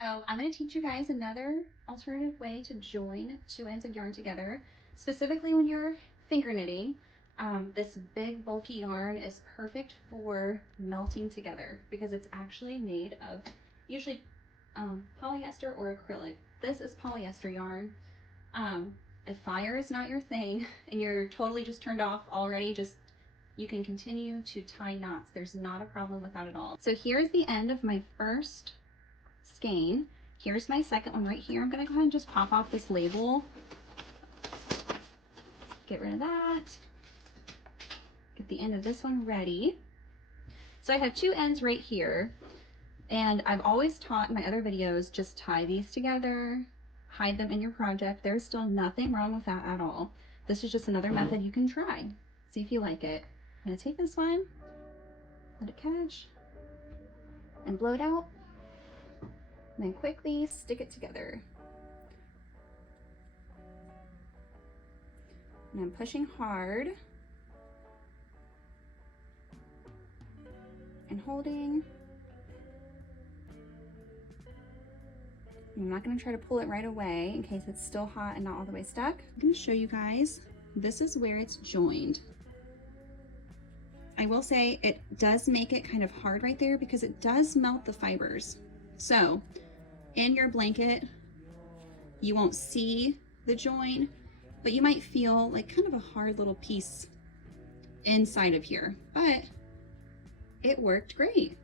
So I'm going to teach you guys another alternative way to join two ends of yarn together, specifically when you're finger knitting. This big bulky yarn is perfect for melting together because it's actually made of usually polyester or acrylic. This is polyester yarn. If fire is not your thing and you're totally just turned off already, you can continue to tie knots. There's not a problem with that at all. So here's the end of my first skein. Here's my second one right here. I'm going to go ahead and just pop off this label. Get rid of that. Get the end of this one ready. So I have two ends right here, and I've always taught in my other videos, just tie these together, hide them in your project. There's still nothing wrong with that at all. This is just another method you can try. See if you like it. I'm going to take this one, let it catch, and blow it out. And then quickly stick it together. And I'm pushing hard and holding. I'm not going to try to pull it right away in case it's still hot and not all the way stuck. I'm going to show you guys, this is where it's joined. I will say it does make it kind of hard right there because it does melt the fibers. So in your blanket, you won't see the join, but you might feel like kind of a hard little piece inside of here, but it worked great.